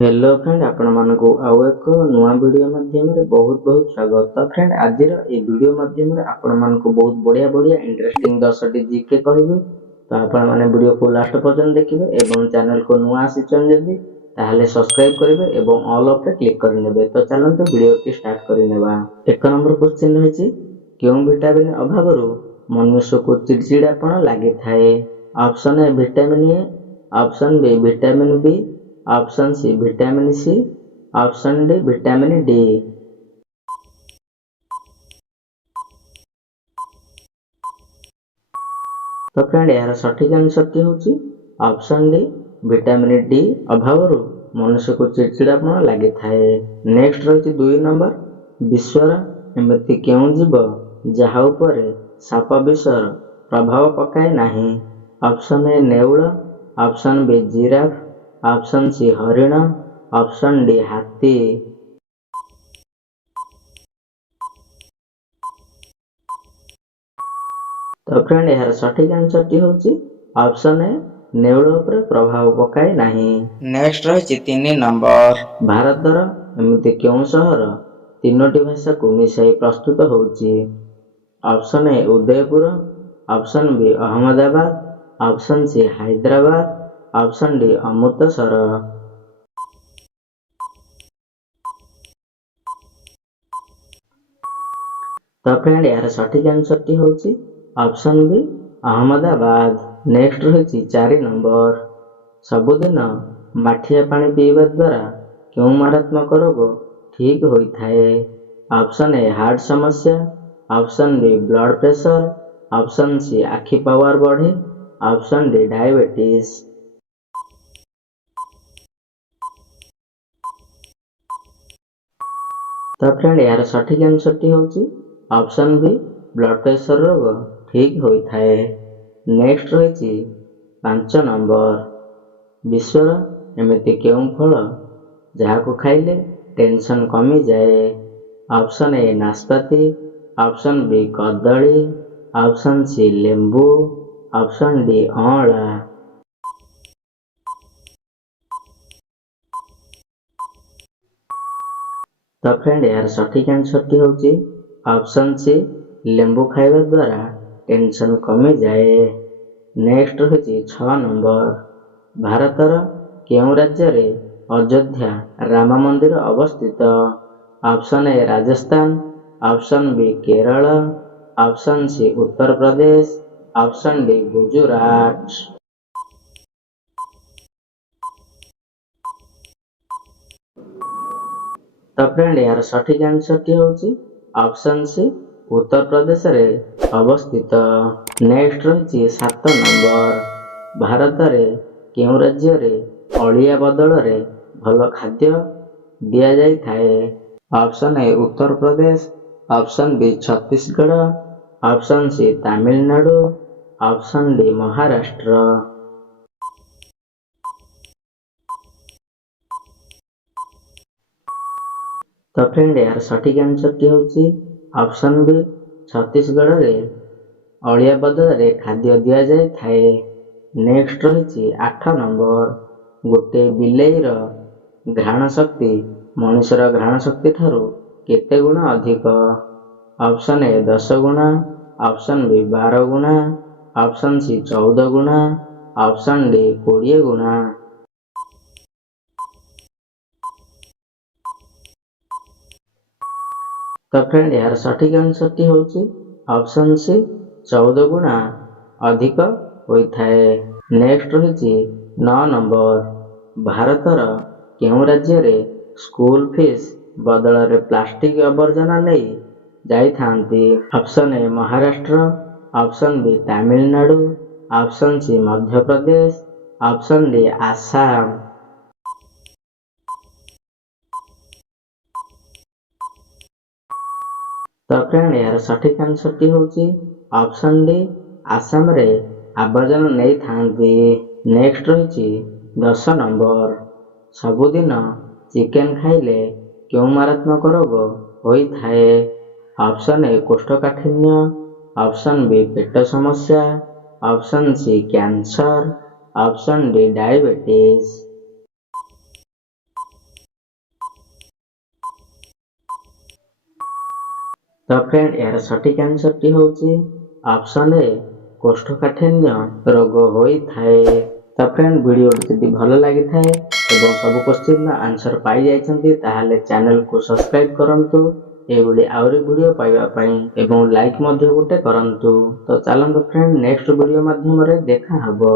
Hello friend आपण मानकु आउ एक नुआ वीडियो माध्यम रे बहुत बहुत स्वागत। तो फ्रेंड आज ए वीडियो माध्यम रे आपण मानकु बहुत बढ़िया बढ़िया इंटरेस्टिंग 10टी जीके कहबे। तो आपण माने वीडियो को लास्ट पर्यंत देखिबे एवं चैनल को नुआ आसीचन जदी ताहले सब्सक्राइब करिवे एवं ऑल ऑफ पे क्लिक करि नेबे। तो चलंतु वीडियो की स्टार्ट करि नेबा। एक नंबर क्वेश्चन होइछि केउ विटामिन अभावरु मनुष्य को चिड़चिड़ापन लागि थाए। Option A vitamin A, option B vitamin B, option C vitamin C, option D vitamin D. तो फ्रेंड यार सठिक आंसर टी होची ऑप्शन डी विटामिन डी अभाव मनुष्य को चिड़चिड़ापन लागि थाए। नेक्स्ट रही 2 नंबर विश्वर एमती केउ जीव जहा उपरे साप विषर प्रभाव पकाए नाही। ऑप्शन ए नेउल, option B giraffe, option C हरिण, ऑप्शन डी हाथी। तो फ्रेंड यार सठिक आंसर टी होची ऑप्शन ए नेउल उपरे प्रभाव पकाए नाही। नेक्स्ट रही 3 नंबर भारतर एमती केउ शहर 3टी भाषा को मिसाई प्रस्तुत होची। Option A Udaipur, option B Ahmedabad, option C Hyderabad, option D Amritsar. तो फ्रेंड यार सठिक आंसर टी होची ऑप्शन बी अहमदाबाद। नेक्स्ट रही 4 नंबर सबुदिन माठिया पानी पीवा द्वारा क्यों मारात्मक रोग ठीक होइथाए। ऑप्शन ए हार्ट समस्या, option B blood pressure, option C आखि पावर बढ़े, ऑप्शन डी डायबिटीज। तो फ्रेंड यार सठिक आंसर टी होची ऑप्शन बी ब्लड प्रेशर रोग ठीक होइथाए। नेक्स्ट रही 5 नंबर विश्वर एमती केउ फल जहा को खाइले टेंशन कमी जाए। ऑप्शन ए नाशपाती, ऑप्शन बी कदली, ऑप्शन सी लेंबू, ऑप्शन डी अँला। तो फ्रेंड यार सठिक आंसर टी होची ऑप्शन सी लेंबू खाइबा द्वारा टेंशन कमी जाए। नेक्स्ट रही 6 नंबर भारतर केउ राज्य रे अयोध्या राम मंदिर अवस्थित। Option A Rajasthan, option B Kerala, option C Uttar Pradesh, option D Gujarat. तो फ्रेंड यार सठिक आंसर टी होची ऑप्शन सी उत्तर प्रदेश रे अवस्थित। नेक्स्ट रही 7 नंबर भारत रे केउ राज्य रे अलिया बदल रे भल खाद्य दिया जाई थाए। Option A Uttar Pradesh, option B Chhattisgarh, option C Tamil Nadu, option D Maharashtra. तो फ्रेंड यार सठिक आंसर टी होची ऑप्शन बी छत्तीसगढ़ रे अलिया बदल रे खाद्य दिया जाए थाए। नेक्स्ट रही 8 नंबर गोटे बिलेईर घ्राण शक्ति मनुष्यर घ्राण शक्ति ठारू केते गुण अधिक। ऑप्शन ए 10 गुणा, ऑप्शन बी 12 गुणा, ऑप्शन सी 14 गुणा, ऑप्शन डी 20 गुणा। तो फ्रेंड यार सठिक आंसर टी होची ऑप्शन सी 14 गुणा अधिक होइथाए। नेक्स्ट रही 9 नंबर भारतर केउ राज्य रे स्कूल फीस बदल रे प्लास्टिक आवर्जना नहीं जाई थांती। Option A Maharashtra, option B Tamil Nadu, option C Madhya Pradesh, option D Assam. तो फ्रेंड यार सठिक आंसर टी होची ऑप्शन डी आसाम रे आवर्जना नहीं थांती। नेक्स्ट रही 10 नंबर सबुदिन चिकेन खाइले क्यों मारात्मक रोग होइथाए। ऑप्शन ए कोष्ठकाठिन्य, ऑप्शन बी पेट समस्या, option C cancer, option D diabetes. ତ ଫ୍ରେଣ୍ଡ ଏହାର ସଠିକ୍ ଆନ୍ସରଟି ହେଉଛି ଅପସନ୍ ଏ କୋଷ୍ଠକାଠିନ୍ୟ ରୋଗ ହୋଇଥାଏ। ତ ଫ୍ରେଣ୍ଡ ଭିଡ଼ିଓଟି ଯଦି ଭଲ ଲାଗିଥାଏ ଏବଂ ସବୁ କ୍ୱେଶ୍ଚିନ୍ର ଆନ୍ସର ପାଇଯାଇଛନ୍ତି ତାହେଲେ ଚ୍ୟାନେଲକୁ ସବସ୍କ୍ରାଇବ୍ କରନ୍ତୁ ଏଭଳି ଆହୁରି ଭିଡ଼ିଓ ପାଇବା ପାଇଁ ଏବଂ ଲାଇକ୍ ମଧ୍ୟ ଗୋଟେ କରନ୍ତୁ। ତ ଚାଲନ୍ତୁ ଫ୍ରେଣ୍ଡ ନେକ୍ସଟ ଭିଡ଼ିଓ ମାଧ୍ୟମରେ ଦେଖା ହେବ।